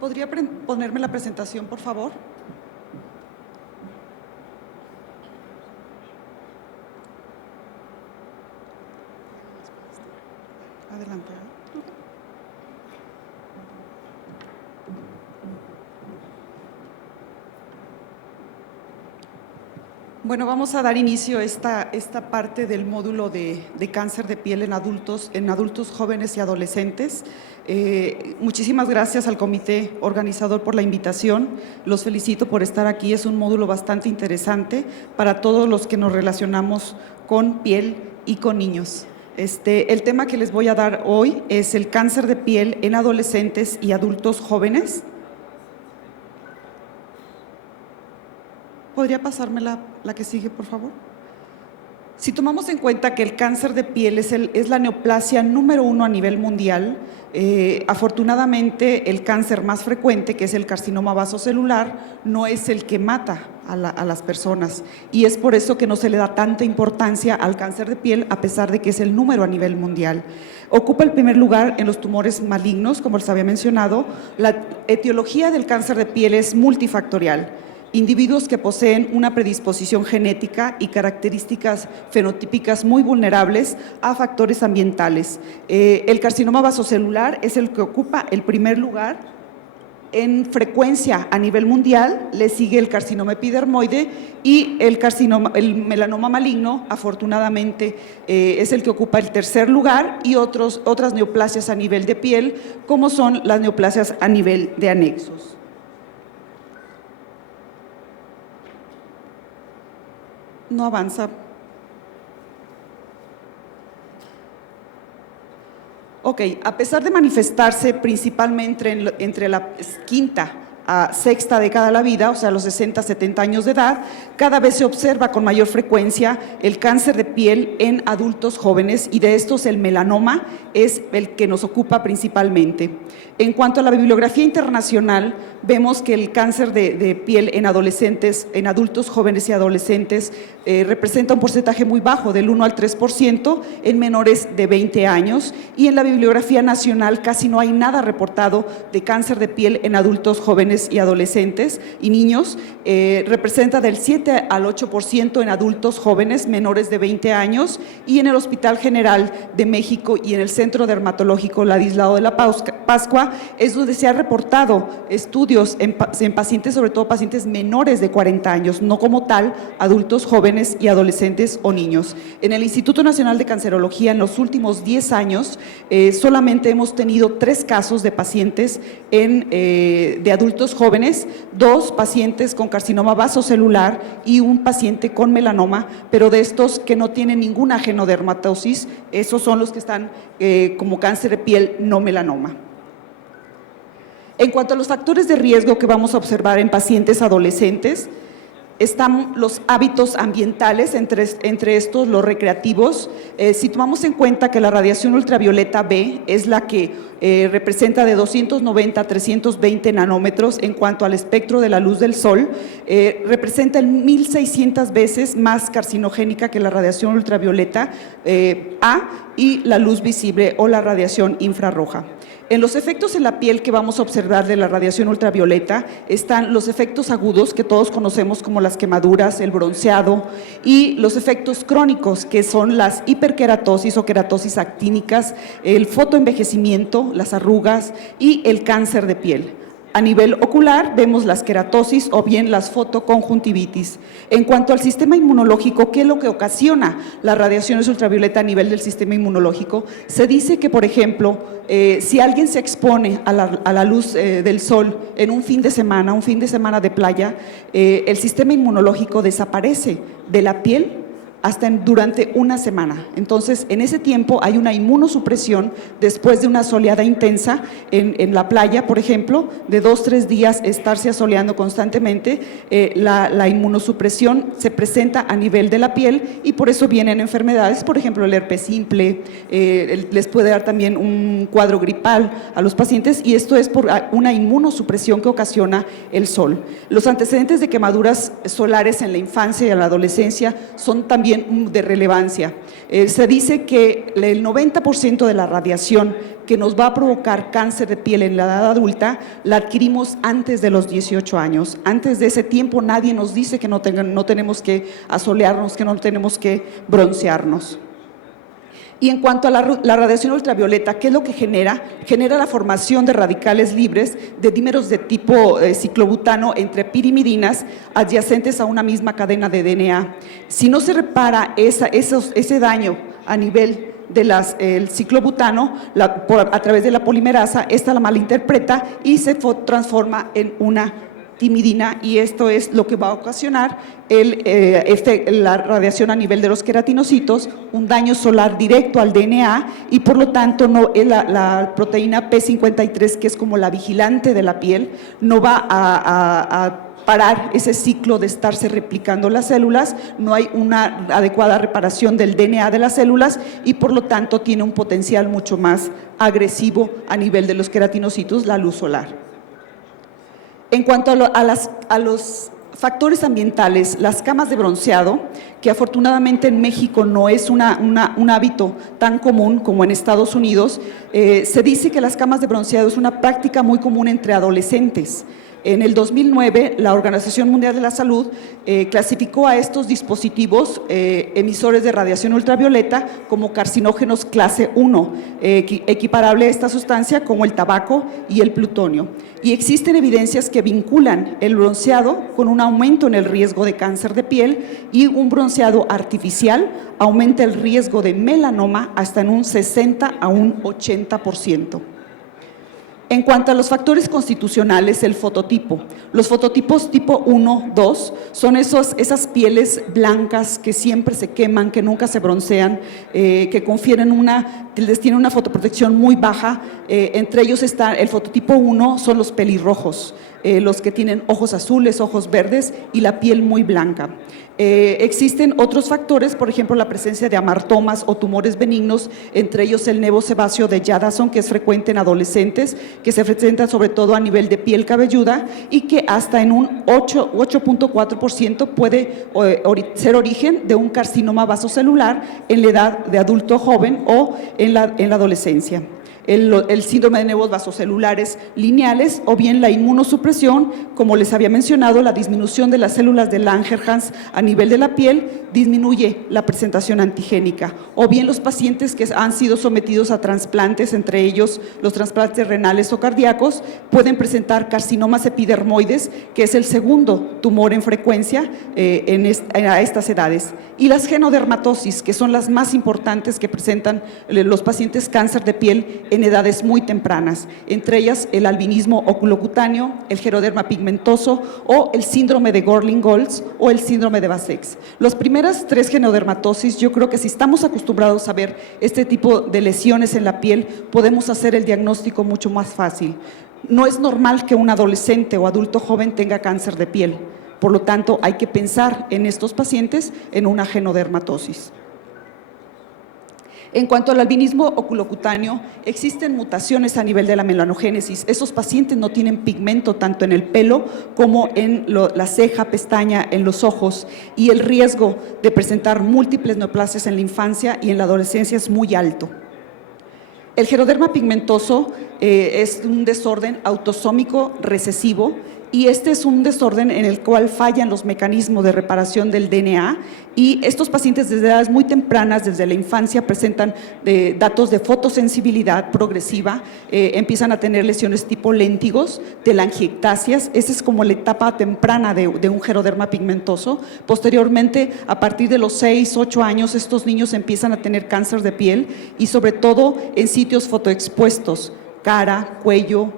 ¿Podría ponerme la presentación, por favor? Adelante. Bueno, vamos a dar inicio a esta parte del módulo de cáncer de piel en adultos jóvenes y adolescentes. Muchísimas gracias al comité organizador por la invitación. Los felicito por estar aquí. Es un módulo bastante interesante para todos los que nos relacionamos con piel y con niños. El tema que les voy a dar hoy es el cáncer de piel en adolescentes y adultos jóvenes. ¿Podría pasarme la que sigue, por favor? Si tomamos en cuenta que el cáncer de piel es la neoplasia número 1 a nivel mundial, afortunadamente el cáncer más frecuente, que es el carcinoma vasocelular, no es el que mata a las personas, y es por eso que no se le da tanta importancia al cáncer de piel, a pesar de que es el número a nivel mundial. Ocupa el primer lugar en los tumores malignos, como les había mencionado. La etiología del cáncer de piel es multifactorial. Individuos que poseen una predisposición genética y características fenotípicas muy vulnerables a factores ambientales. El carcinoma vasocelular es el que ocupa el primer lugar en frecuencia a nivel mundial. Le sigue el carcinoma epidermoide y el melanoma maligno, afortunadamente, es el que ocupa el tercer lugar, y otras neoplasias a nivel de piel, como son las neoplasias a nivel de anexos. No avanza. Ok, a pesar de manifestarse principalmente entre la quinta a sexta década de la vida, o sea, los 60, 70 años de edad, cada vez se observa con mayor frecuencia el cáncer de piel en adultos jóvenes, y de estos el melanoma es el que nos ocupa principalmente. En cuanto a la bibliografía internacional, vemos que el cáncer de piel en adultos jóvenes y adolescentes representa un porcentaje muy bajo, del 1 al 3%, en menores de 20 años, y en la bibliografía nacional casi no hay nada reportado de cáncer de piel en adultos jóvenes y adolescentes y niños. Representa del 7 al 8% en adultos jóvenes menores de 20 años, y en el Hospital General de México y en el Centro Dermatológico Ladislao de la Pascua es donde se ha reportado estudios en pacientes, sobre todo pacientes menores de 40 años, no como tal adultos jóvenes y adolescentes o niños. En el Instituto Nacional de Cancerología, en los últimos 10 años, solamente hemos tenido 3 casos de pacientes de adultos jóvenes, 2 pacientes con carcinoma vasocelular y un paciente con melanoma, pero de estos que no tienen ninguna genodermatosis, esos son los que están como cáncer de piel, no melanoma. En cuanto a los factores de riesgo que vamos a observar en pacientes adolescentes, están los hábitos ambientales, entre estos los recreativos. Si tomamos en cuenta que la radiación ultravioleta B es la que representa de 290 a 320 nanómetros en cuanto al espectro de la luz del sol, representa 1.600 veces más carcinogénica que la radiación ultravioleta A y la luz visible o la radiación infrarroja. En los efectos en la piel que vamos a observar de la radiación ultravioleta están los efectos agudos que todos conocemos como las quemaduras, el bronceado, y los efectos crónicos que son las hiperkeratosis o keratosis actínicas, el fotoenvejecimiento, las arrugas y el cáncer de piel. A nivel ocular vemos las queratosis o bien las fotoconjuntivitis. En cuanto al sistema inmunológico, ¿qué es lo que ocasiona las radiaciones ultravioleta a nivel del sistema inmunológico? Se dice que, por ejemplo, si alguien se expone a la luz del sol en un fin de semana de playa, el sistema inmunológico desaparece de la piel durante una semana. Entonces, en ese tiempo hay una inmunosupresión después de una soleada intensa en la playa, por ejemplo, de 2-3 días estarse asoleando constantemente. La inmunosupresión se presenta a nivel de la piel y por eso vienen enfermedades, por ejemplo, el herpes simple, les puede dar también un cuadro gripal a los pacientes, y esto es por una inmunosupresión que ocasiona el sol. Los antecedentes de quemaduras solares en la infancia y en la adolescencia son también también de relevancia. Se dice que el 90% de la radiación que nos va a provocar cáncer de piel en la edad adulta la adquirimos antes de los 18 años. Antes de ese tiempo nadie nos dice que no tenemos que asolearnos, que no tenemos que broncearnos. Y en cuanto a la radiación ultravioleta, ¿qué es lo que genera? Genera la formación de radicales libres de dímeros de tipo ciclobutano entre pirimidinas adyacentes a una misma cadena de DNA. Si no se repara ese daño a nivel del ciclobutano a través de la polimerasa, esta la malinterpreta y se transforma en una timidina, y esto es lo que va a ocasionar la radiación a nivel de los queratinocitos, un daño solar directo al DNA, y por lo tanto la proteína P53, que es como la vigilante de la piel, no va a parar ese ciclo de estarse replicando las células, no hay una adecuada reparación del DNA de las células y por lo tanto tiene un potencial mucho más agresivo a nivel de los queratinocitos, la luz solar. En cuanto a los factores ambientales, las camas de bronceado, que afortunadamente en México no es un hábito tan común como en Estados Unidos, se dice que las camas de bronceado es una práctica muy común entre adolescentes. En el 2009, la Organización Mundial de la Salud clasificó a estos dispositivos emisores de radiación ultravioleta como carcinógenos clase 1, equiparable a esta sustancia como el tabaco y el plutonio. Y existen evidencias que vinculan el bronceado con un aumento en el riesgo de cáncer de piel, y un bronceado artificial aumenta el riesgo de melanoma hasta en un 60 a un 80%. En cuanto a los factores constitucionales, el fototipo. Los fototipos tipo 1, 2 son esas pieles blancas que siempre se queman, que nunca se broncean, que les tienen una fotoprotección muy baja. Entre ellos está el fototipo 1, son los pelirrojos, los que tienen ojos azules, ojos verdes y la piel muy blanca. Existen otros factores, por ejemplo, la presencia de amartomas o tumores benignos, entre ellos el nevo sebáceo de Jadasson, que es frecuente en adolescentes, que se presenta sobre todo a nivel de piel cabelluda y que hasta en un 8.4% puede ser origen de un carcinoma vasocelular en la edad de adulto joven o en la adolescencia. El síndrome de nevos vasocelulares lineales, o bien la inmunosupresión, como les había mencionado, la disminución de las células de Langerhans a nivel de la piel disminuye la presentación antigénica, o bien los pacientes que han sido sometidos a trasplantes, entre ellos los trasplantes renales o cardíacos, pueden presentar carcinomas epidermoides, que es el segundo tumor en frecuencia a estas edades, y las genodermatosis, que son las más importantes que presentan los pacientes cáncer de piel en edades muy tempranas, entre ellas el albinismo oculocutáneo, el geroderma pigmentoso o el síndrome de Gorlin-Goltz o el síndrome de Bassex. Las primeras 3 genodermatosis, yo creo que si estamos acostumbrados a ver este tipo de lesiones en la piel, podemos hacer el diagnóstico mucho más fácil. No es normal que un adolescente o adulto joven tenga cáncer de piel, por lo tanto hay que pensar en estos pacientes en una genodermatosis. En cuanto al albinismo oculocutáneo, existen mutaciones a nivel de la melanogénesis. Esos pacientes no tienen pigmento tanto en el pelo como en la ceja, pestaña, en los ojos, y el riesgo de presentar múltiples neoplasias en la infancia y en la adolescencia es muy alto. El geroderma pigmentoso es un desorden autosómico recesivo, y este es un desorden en el cual fallan los mecanismos de reparación del DNA, y estos pacientes desde edades muy tempranas, desde la infancia, presentan datos de fotosensibilidad progresiva, empiezan a tener lesiones tipo léntigos, telangiectasias. Esa es como la etapa temprana de un geroderma pigmentoso. Posteriormente, a partir de los 6, 8 años, estos niños empiezan a tener cáncer de piel, y sobre todo en sitios fotoexpuestos, cara, cuello,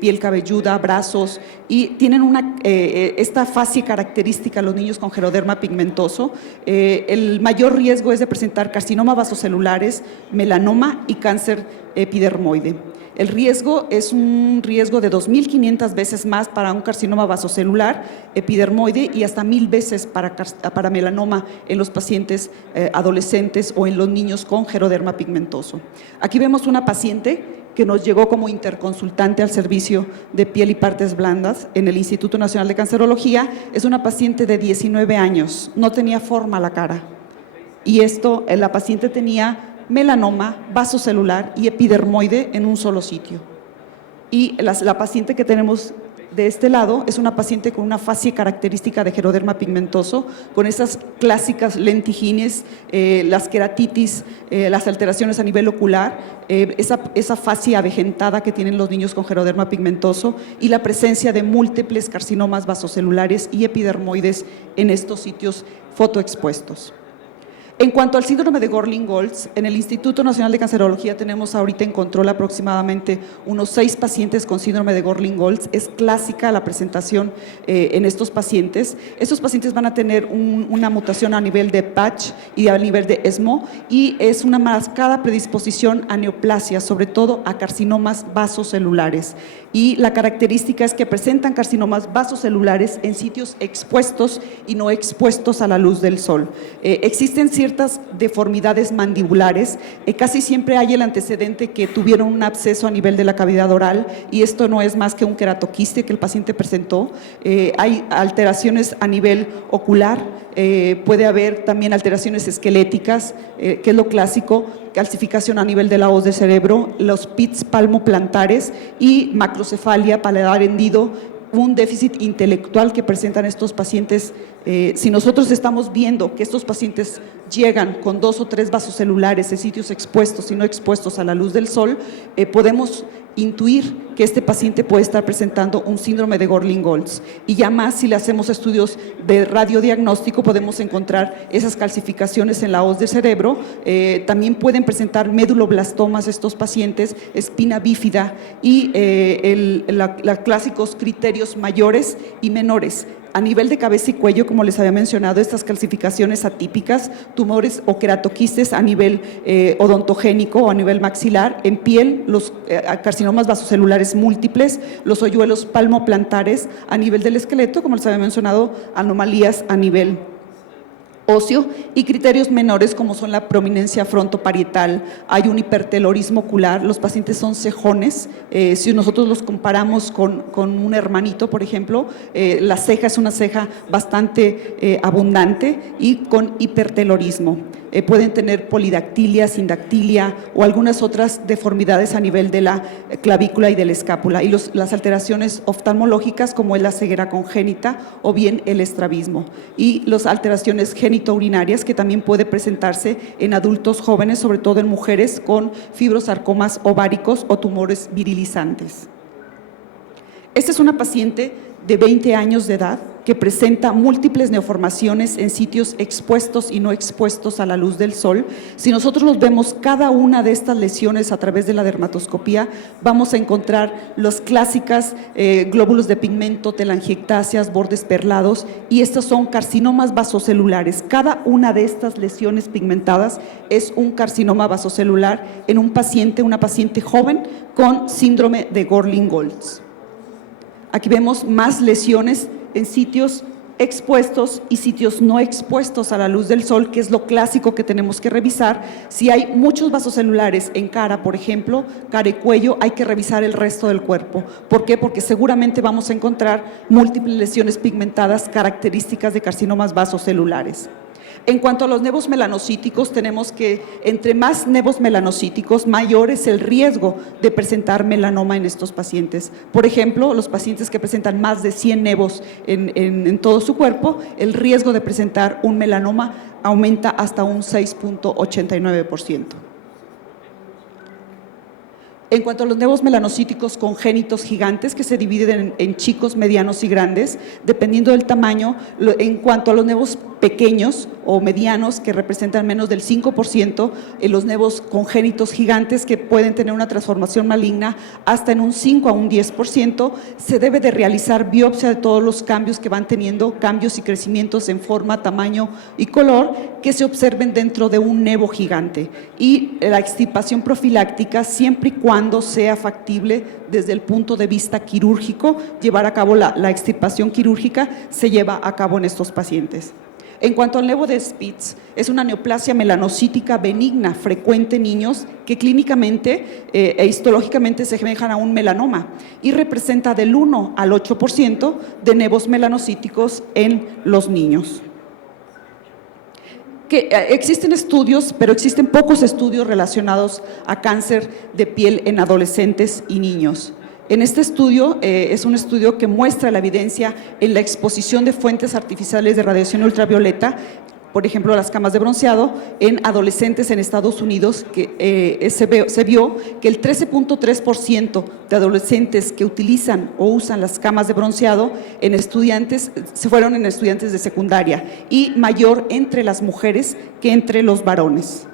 piel cabelluda, brazos, y tienen esta fase característica los niños con geroderma pigmentoso. El mayor riesgo es de presentar carcinoma vasocelulares, melanoma y cáncer epidermoide. El riesgo es un riesgo de 2.500 veces más para un carcinoma vasocelular, epidermoide, y hasta 1.000 veces para melanoma en los pacientes adolescentes o en los niños con geroderma pigmentoso. Aquí vemos una paciente que nos llegó como interconsultante al servicio de piel y partes blandas en el Instituto Nacional de Cancerología. Es una paciente de 19 años, no tenía forma la cara, Y esto, la paciente tenía melanoma, vasocelular y epidermoide en un solo sitio. Y la paciente que tenemos de este lado es una paciente con una facie característica de geroderma pigmentoso, con esas clásicas lentigines, las queratitis, las alteraciones a nivel ocular, esa facie avejentada que tienen los niños con geroderma pigmentoso y la presencia de múltiples carcinomas vasocelulares y epidermoides en estos sitios fotoexpuestos. En cuanto al síndrome de Gorlin-Goltz, en el Instituto Nacional de Cancerología tenemos ahorita en control aproximadamente unos 6 pacientes con síndrome de Gorlin-Goltz. Es clásica la presentación en estos pacientes. Estos pacientes van a tener una mutación a nivel de patch y a nivel de ESMO y es una marcada predisposición a neoplasia, sobre todo a carcinomas vasocelulares. Y la característica es que presentan carcinomas vasocelulares en sitios expuestos y no expuestos a la luz del sol. Existen ciertas deformidades mandibulares, casi siempre hay el antecedente que tuvieron un absceso a nivel de la cavidad oral y esto no es más que un queratoquiste que el paciente presentó. Hay alteraciones a nivel ocular, puede haber también alteraciones esqueléticas, que es lo clásico, calcificación a nivel de la hoz del cerebro, los pits palmoplantares y macrocefalia, paladar hendido, un déficit intelectual que presentan estos pacientes. Si nosotros estamos viendo que estos pacientes llegan con 2 o 3 vasocelulares en sitios expuestos y no expuestos a la luz del sol, podemos intuir que este paciente puede estar presentando un síndrome de Gorlin-Goltz. Y ya más, si le hacemos estudios de radiodiagnóstico, podemos encontrar esas calcificaciones en la hoz del cerebro. También pueden presentar meduloblastomas estos pacientes, espina bífida y los clásicos criterios mayores y menores. A nivel de cabeza y cuello, como les había mencionado, estas calcificaciones atípicas, tumores o queratoquistes a nivel odontogénico o a nivel maxilar, en piel, los carcinomas vasocelulares múltiples, los hoyuelos palmoplantares, a nivel del esqueleto, como les había mencionado, anomalías a nivel óseo y criterios menores como son la prominencia frontoparietal, hay un hipertelorismo ocular, los pacientes son cejones, si nosotros los comparamos con un hermanito, por ejemplo, la ceja es una ceja bastante abundante y con hipertelorismo. Pueden tener polidactilia, sindactilia o algunas otras deformidades a nivel de la clavícula y de la escápula y las alteraciones oftalmológicas como es la ceguera congénita o bien el estrabismo y las alteraciones genitourinarias que también puede presentarse en adultos jóvenes, sobre todo en mujeres con fibrosarcomas ováricos o tumores virilizantes. Esta es una paciente de 20 años de edad que presenta múltiples neoformaciones en sitios expuestos y no expuestos a la luz del sol. Si nosotros los vemos cada una de estas lesiones a través de la dermatoscopía, vamos a encontrar las clásicas glóbulos de pigmento, telangiectasias, bordes perlados y estos son carcinomas vasocelulares. Cada una de estas lesiones pigmentadas es un carcinoma vasocelular en un paciente, una paciente joven con síndrome de Gorlin-Goltz. Aquí vemos más lesiones en sitios expuestos y sitios no expuestos a la luz del sol, que es lo clásico que tenemos que revisar. Si hay muchos vasocelulares en cara, por ejemplo, cara y cuello, hay que revisar el resto del cuerpo. ¿Por qué? Porque seguramente vamos a encontrar múltiples lesiones pigmentadas características de carcinomas vasocelulares. En cuanto a los nevos melanocíticos, tenemos que entre más nevos melanocíticos, mayor es el riesgo de presentar melanoma en estos pacientes. Por ejemplo, los pacientes que presentan más de 100 nevos en todo su cuerpo, el riesgo de presentar un melanoma aumenta hasta un 6.89%. En cuanto a los nevos melanocíticos congénitos gigantes, que se dividen en chicos, medianos y grandes, dependiendo del tamaño, en cuanto a los nevos pequeños o medianos, que representan menos del 5%, los nevos congénitos gigantes, que pueden tener una transformación maligna hasta en un 5 a un 10%, se debe de realizar biopsia de todos los cambios que van teniendo, cambios y crecimientos en forma, tamaño y color, que se observen dentro de un nevo gigante. Y la extirpación profiláctica, siempre y cuando sea factible desde el punto de vista quirúrgico, llevar a cabo la extirpación quirúrgica se lleva a cabo en estos pacientes. En cuanto al nevo de Spitz, es una neoplasia melanocítica benigna frecuente en niños que clínicamente e histológicamente se asemejan a un melanoma y representa del 1 al 8% de nevos melanocíticos en los niños. que existen estudios, pero existen pocos estudios relacionados a cáncer de piel en adolescentes y niños. En este estudio, es un estudio que muestra la evidencia en la exposición de fuentes artificiales de radiación ultravioleta, por ejemplo, las camas de bronceado, en adolescentes en Estados Unidos, que se vio que el 13.3% de adolescentes que utilizan o usan las camas de bronceado en estudiantes, se fueron en estudiantes de secundaria, y mayor entre las mujeres que entre los varones.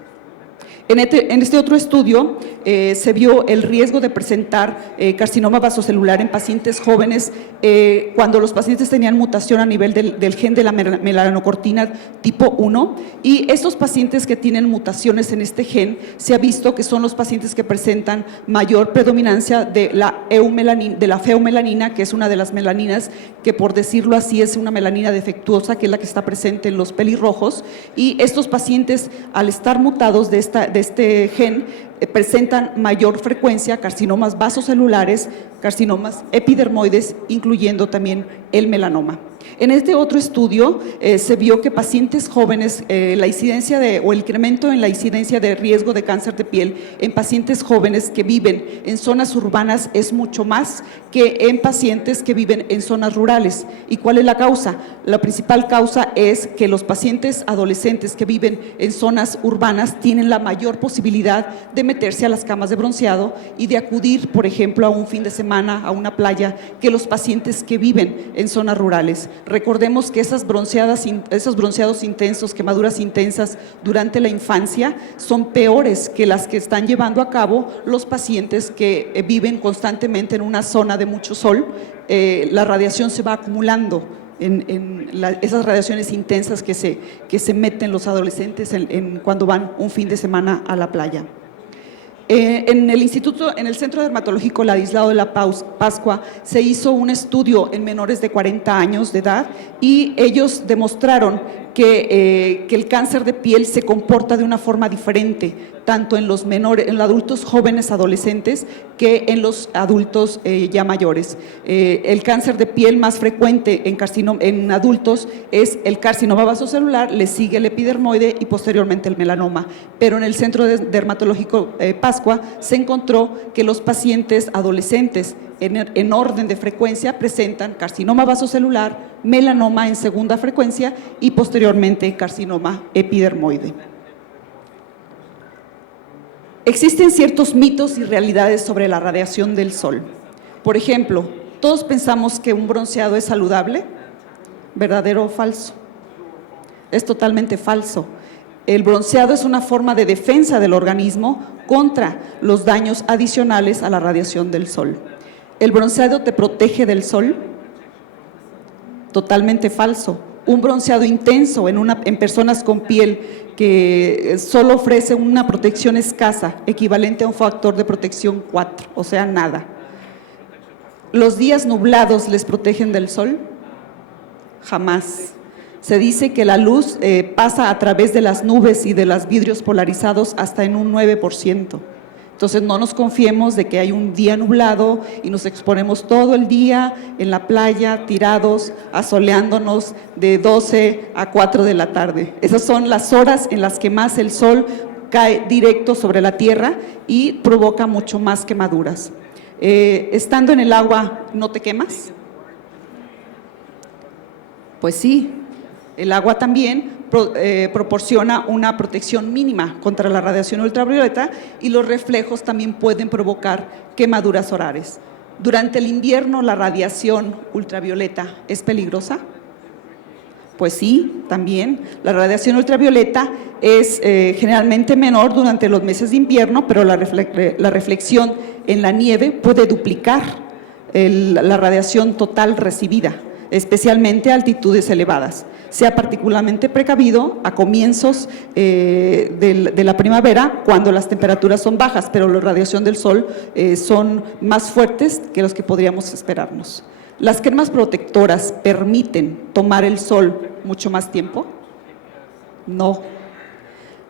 En este otro estudio se vio el riesgo de presentar carcinoma vasocelular en pacientes jóvenes cuando los pacientes tenían mutación a nivel del gen de la melanocortina tipo 1, y estos pacientes que tienen mutaciones en este gen se ha visto que son los pacientes que presentan mayor predominancia de la feomelanina, que es una de las melaninas que, por decirlo así, es una melanina defectuosa, que es la que está presente en los pelirrojos, y estos pacientes, al estar mutados de este gen, presentan mayor frecuencia carcinomas vasocelulares, carcinomas epidermoides, incluyendo también el melanoma. En este otro estudio se vio que pacientes jóvenes, la incidencia o el incremento en la incidencia de riesgo de cáncer de piel en pacientes jóvenes que viven en zonas urbanas es mucho más que en pacientes que viven en zonas rurales. ¿Y cuál es la causa? La principal causa es que los pacientes adolescentes que viven en zonas urbanas tienen la mayor posibilidad de meterse a las camas de bronceado y de acudir, por ejemplo, a un fin de semana a una playa, que los pacientes que viven en zonas rurales. Recordemos que esos bronceados intensos, quemaduras intensas durante la infancia son peores que las que están llevando a cabo los pacientes que viven constantemente en una zona de mucho sol. La radiación se va acumulando en esas radiaciones intensas que se meten los adolescentes cuando van un fin de semana a la playa. En el Centro Dermatológico Ladislao de la Pascua se hizo un estudio en menores de 40 años de edad, y ellos demostraron que el cáncer de piel se comporta de una forma diferente, tanto en los adultos jóvenes adolescentes que en los adultos ya mayores. El cáncer de piel más frecuente en adultos es el carcinoma vasocelular, le sigue el epidermoide y posteriormente el melanoma. Pero en el Centro Dermatológico Pascua se encontró que los pacientes adolescentes en orden de frecuencia presentan carcinoma vasocelular, melanoma en segunda frecuencia y posteriormente carcinoma epidermoide. Existen ciertos mitos y realidades sobre la radiación del sol. Por ejemplo, todos pensamos que un bronceado es saludable. ¿Verdadero o falso? Es totalmente falso. El bronceado es una forma de defensa del organismo contra los daños adicionales a la radiación del sol. ¿El bronceado te protege del sol? Totalmente falso. Un bronceado intenso en personas con piel que solo ofrece una protección escasa, equivalente a un factor de protección 4, o sea, nada. ¿Los días nublados les protegen del sol? Jamás. Se dice que la luz pasa a través de las nubes y de los vidrios polarizados hasta en un 9%. Entonces no nos confiemos de que hay un día nublado y nos exponemos todo el día en la playa, tirados, asoleándonos de 12 a 4 de la tarde. Esas son las horas en las que más el sol cae directo sobre la tierra y provoca mucho más quemaduras. Estando en el agua, ¿no te quemas? Pues sí, el agua también proporciona una protección mínima contra la radiación ultravioleta, y los reflejos también pueden provocar quemaduras orales. Durante el invierno, ¿la radiación ultravioleta es peligrosa? Pues sí, también. La radiación ultravioleta es generalmente menor durante los meses de invierno, pero la reflexión en la nieve puede duplicar la radiación total recibida, especialmente a altitudes elevadas. Sea particularmente precavido a comienzos de la primavera, cuando las temperaturas son bajas, pero la radiación del sol son más fuertes que los que podríamos esperarnos. ¿Las cremas protectoras permiten tomar el sol mucho más tiempo? No.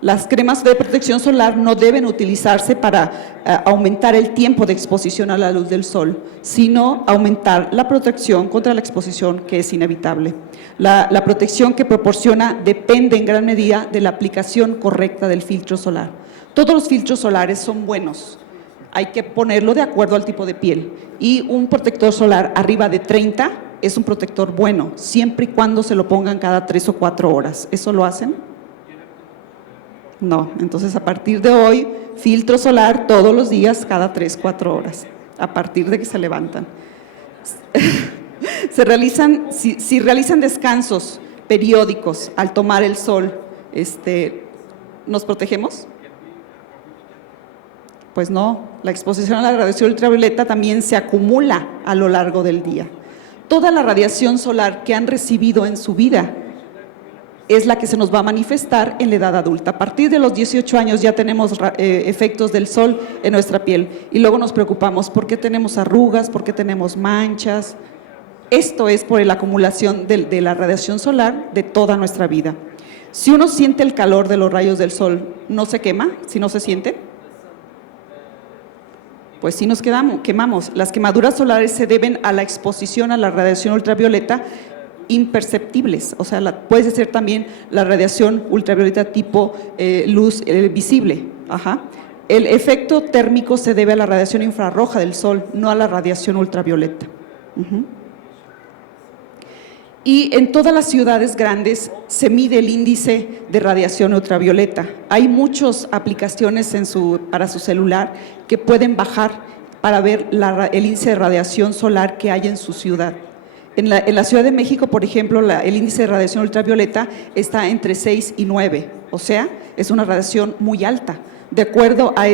Las cremas de protección solar no deben utilizarse para aumentar el tiempo de exposición a la luz del sol, sino aumentar la protección contra la exposición, que es inevitable. La protección que proporciona depende en gran medida de la aplicación correcta del filtro solar. Todos los filtros solares son buenos, hay que ponerlo de acuerdo al tipo de piel, y un protector solar arriba de 30 es un protector bueno, siempre y cuando se lo pongan cada 3 o 4 horas. ¿Eso lo hacen? No, entonces a partir de hoy, filtro solar todos los días, cada 3 o 4 horas, a partir de que se levantan. Si realizan descansos periódicos al tomar el sol, ¿nos protegemos? Pues no, la exposición a la radiación ultravioleta también se acumula a lo largo del día. Toda la radiación solar que han recibido en su vida es la que se nos va a manifestar en la edad adulta. A partir de los 18 años ya tenemos efectos del sol en nuestra piel y luego nos preocupamos por qué tenemos arrugas, por qué tenemos manchas. Esto es por la acumulación de la radiación solar de toda nuestra vida. Si uno siente el calor de los rayos del sol, ¿no se quema? Si no se siente, pues sí nos quemamos. Las quemaduras solares se deben a la exposición a la radiación ultravioleta imperceptibles, o sea, puede ser también la radiación ultravioleta tipo luz visible. El efecto térmico se debe a la radiación infrarroja del sol, no a la radiación ultravioleta. Y en todas las ciudades grandes se mide el índice de radiación ultravioleta. Hay muchas aplicaciones para su celular que pueden bajar para ver el índice de radiación solar que hay en su ciudad. En la Ciudad de México, por ejemplo, el índice de radiación ultravioleta está entre 6 y 9, o sea, es una radiación muy alta. De acuerdo a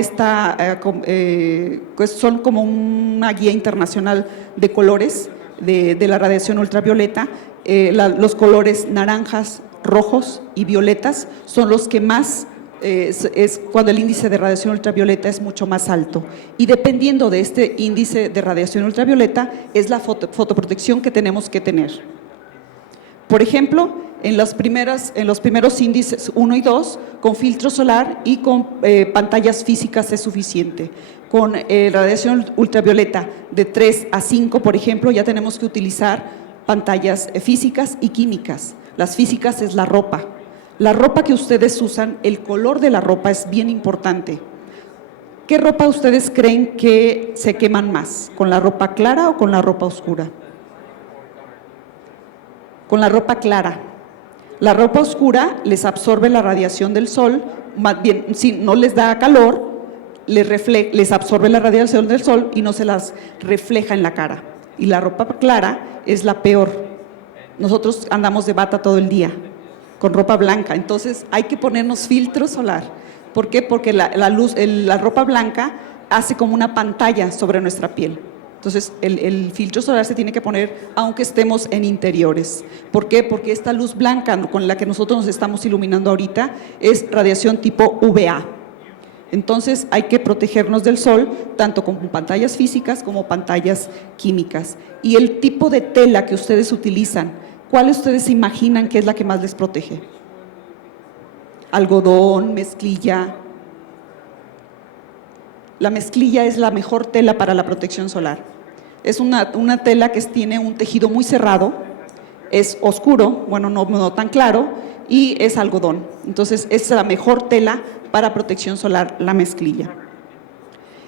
pues son como una guía internacional de colores de la radiación ultravioleta. Los colores naranjas, rojos y violetas son los que más es cuando el índice de radiación ultravioleta es mucho más alto, y dependiendo de este índice de radiación ultravioleta es la fotoprotección que tenemos que tener. Por ejemplo, en los primeros índices 1 y 2, con filtro solar y con pantallas físicas es suficiente. Con radiación ultravioleta de 3 a 5, por ejemplo, ya tenemos que utilizar pantallas físicas y químicas. Las físicas es la ropa. La ropa que ustedes usan, el color de la ropa es bien importante. ¿Qué ropa ustedes creen que se queman más? ¿Con la ropa clara o con la ropa oscura? Con la ropa clara. La ropa oscura les absorbe la radiación del sol, más bien, si no les da calor, les absorbe la radiación del sol y no se las refleja en la cara. Y la ropa clara es la peor. Nosotros andamos de bata todo el día, con ropa blanca, entonces hay que ponernos filtro solar. ¿Por qué? Porque la ropa blanca hace como una pantalla sobre nuestra piel. Entonces el filtro solar se tiene que poner aunque estemos en interiores. ¿Por qué? Porque esta luz blanca con la que nosotros nos estamos iluminando ahorita es radiación tipo UVA. Entonces hay que protegernos del sol tanto con pantallas físicas como pantallas químicas. Y el tipo de tela que ustedes utilizan, ¿cuál ustedes se imaginan que es la que más les protege? Algodón, mezclilla. La mezclilla es la mejor tela para la protección solar. Es una tela que tiene un tejido muy cerrado, es oscuro, bueno, no tan claro, y es algodón. Entonces es la mejor tela para protección solar, la mezclilla.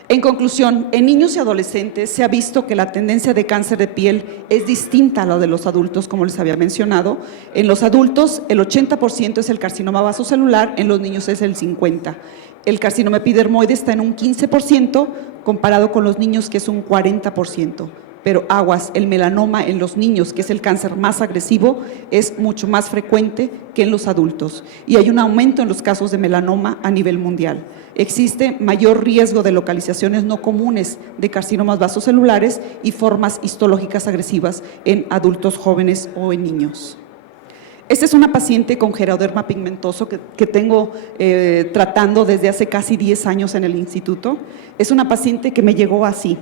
En conclusión, en niños y adolescentes se ha visto que la tendencia de cáncer de piel es distinta a la de los adultos, como les había mencionado. En los adultos el 80% es el carcinoma vasocelular, en los niños es el 50%. El carcinoma epidermoide está en un 15% comparado con los niños, que es un 40%. Pero aguas, el melanoma en los niños, que es el cáncer más agresivo, es mucho más frecuente que en los adultos. Y hay un aumento en los casos de melanoma a nivel mundial. Existe mayor riesgo de localizaciones no comunes de carcinomas vasocelulares y formas histológicas agresivas en adultos jóvenes o en niños. Esta es una paciente con geroderma pigmentoso que tengo tratando desde hace casi 10 años en el instituto. Es una paciente que me llegó así.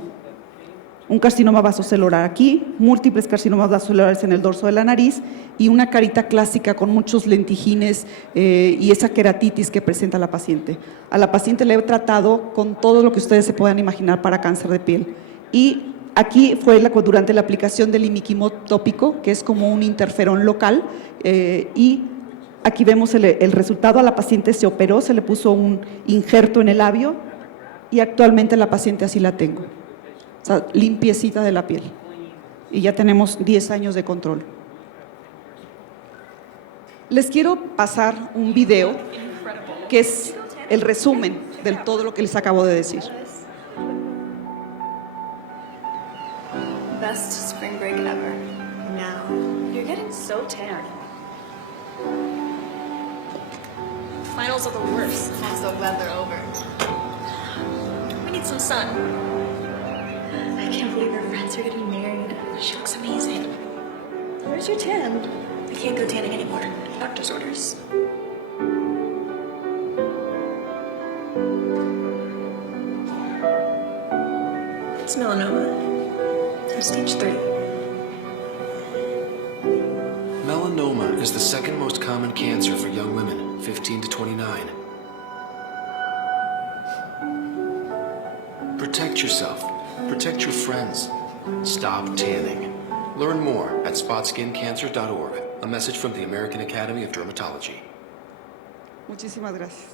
un carcinoma vasocelular aquí, múltiples carcinomas vasocelulares en el dorso de la nariz y una carita clásica con muchos lentijines y esa queratitis que presenta la paciente. A la paciente le he tratado con todo lo que ustedes se puedan imaginar para cáncer de piel. Y aquí fue durante la aplicación del imiquimod tópico, que es como un interferón local, y aquí vemos el resultado. A la paciente se operó, se le puso un injerto en el labio y actualmente la paciente así la tengo. O sea, limpiecita de la piel. Y ya tenemos 10 años de control. Les quiero pasar un video que es el resumen de todo lo que les acabo de decir. Best spring break ever. Now, you're getting so tan. Finals are the worst. I'm so glad they're over. We need some sun. I can't believe her friends are getting married. She looks amazing. Where's your tan? I can't go tanning anymore. Doctor's orders. It's melanoma. I'm stage 3. Melanoma is the second most common cancer for young women, 15 to 29. Protect yourself. Protect your friends. Stop tanning. Learn more at spotskincancer.org. A message from the American Academy of Dermatology. Muchísimas gracias.